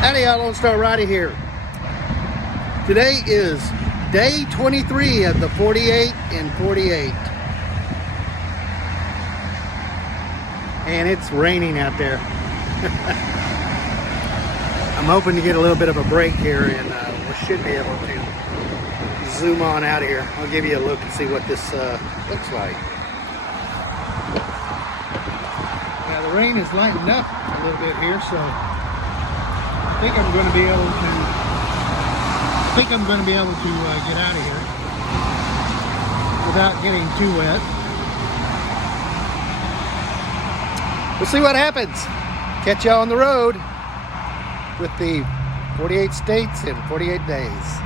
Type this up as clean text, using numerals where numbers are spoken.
Howdy, y'all, Lone Star Rider here. Today is day 23 of the 48 and 48. And it's raining out there. I'm hoping to get a little bit of a break here, and we should be able to zoom on out of here. I'll give you a look and see what this looks like. Now the rain is lightened up a little bit here, so I think I'm going to be able to get out of here without getting too wet. We'll see what happens. Catch y'all on the road with the 48 states in 48 days.